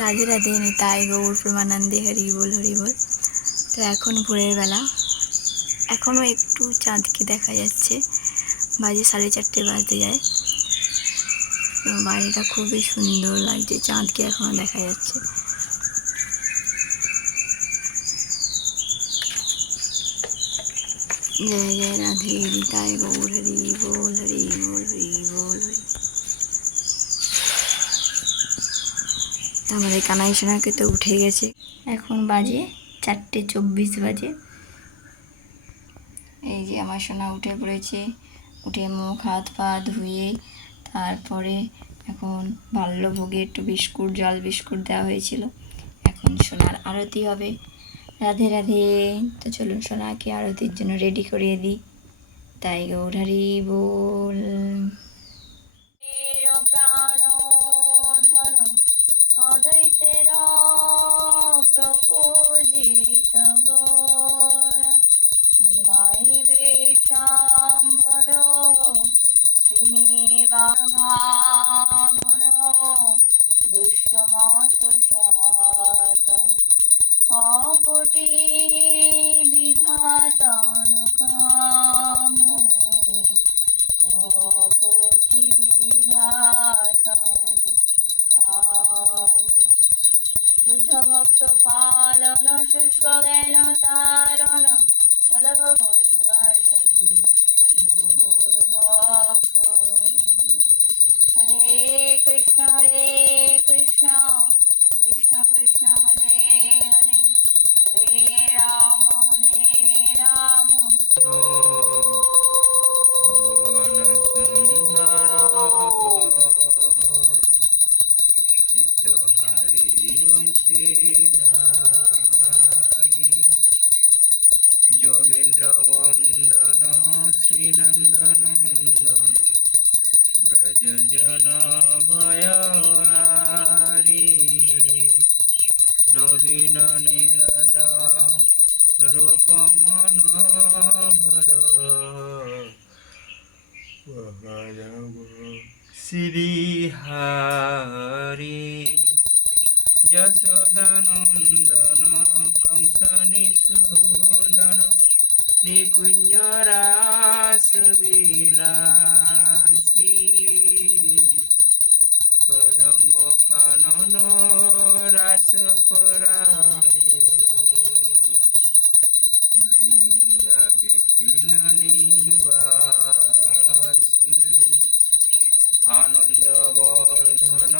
রাধে রাধে, নিতাই গৌর প্রেমানন্দে, হরি বল হরি বল। তো এখন ভোরের বেলা, এখনও একটু চাঁদকে দেখা যাচ্ছে, বাজে 4:30 বাজতে যায়। তো বাইরেটা খুবই সুন্দর লাগছে, চাঁদকে এখনও দেখা যাচ্ছে। জয় জয় রাধে, নিতাই গৌর হরি বল হরি বল হরি বল হরি। আমাদের কানাই সোনাকে তো উঠে গেছে, এখন বাজে 4:24 বাজে। এই যে আমার সোনা উঠে পড়েছে, উঠে মুখ হাত পা ধুয়ে তারপরে এখন বাল্যভোগে একটু বিস্কুট, জল বিস্কুট দেওয়া হয়েছিল। এখন সোনার আরতি হবে। রাধে রাধে। তো চলুন সোনাকে আরতির জন্য রেডি করিয়ে দিই। তাই গৌর হরি বল। প্রাণ ধন অদ্বৈতের প্রপূজিত গণ নিমাই বিশ্বম্ভর শ্রীনিবাসভাবন দুষ্টমত সতন কপটি বিঘাতন কাম কপটি বিঘাতন কাম শুদ্ধ ভক্ত পালন শুষ্ক জ্ঞান তারণ চল শিবার সতী গৌর ভক্ত হরে কৃষ্ণ কৃষ্ণ কৃষ্ণ হরে হরে হরে রাম যোগেন্দ্র বন্দন শ্রীনন্দনন্দন ব্রজজন ভয়ারি নবীন নিরদা রূপ মনোহর শ্রী হরি যশোদানন্দন কংস নিষূদন নিকুঞ্জ রাস বিলাসী কদম্ব কানন রাস পরায়ণ বৃন্দা বিপিন নিবাসী আনন্দ বর্ধন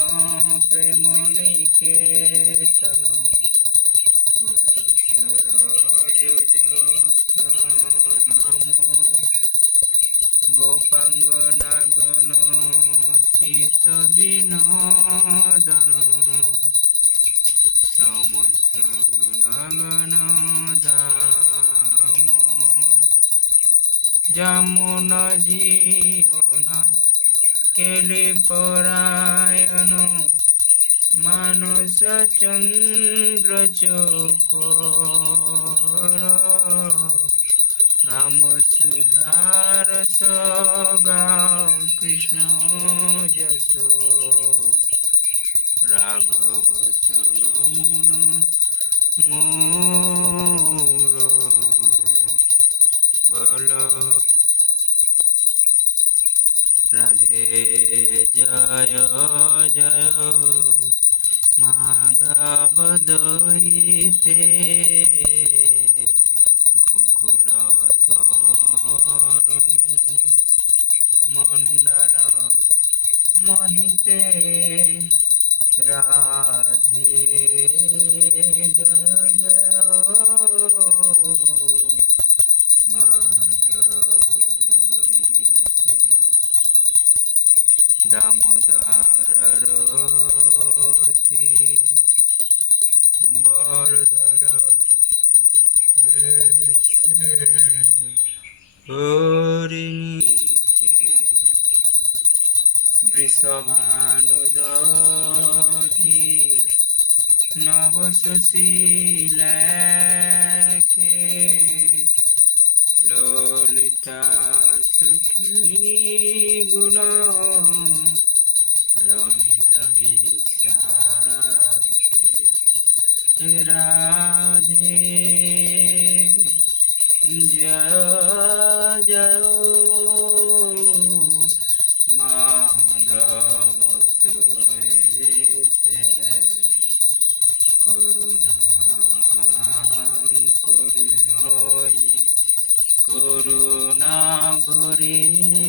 প্রেম নিকেতন গোপাঙ্গ নাগন চিত বিনোদন সমস্ত গুণগণ ধাম যমুন জীবন কেলি পরায়ণ মানস চন্দ্র চকোর নাম সুধার সগাও কৃষ্ণ যশ রাঘব চন মন মোর বল রাধে জয় জয় মাধব দইতে গোকুল তরুণী মণ্ডল মহিতে রাধে জয় জয় মাধব দইতে দামোদর রথি বরদল বেশে হরিণীতে বৃষভানুদধি নবশশী লেখে ললিতা সখী গুণ রমিত বিশ্বাখে রাধে জয় জয় মাধব দৈতে করুণা করুণাময়ী করুণা ভরে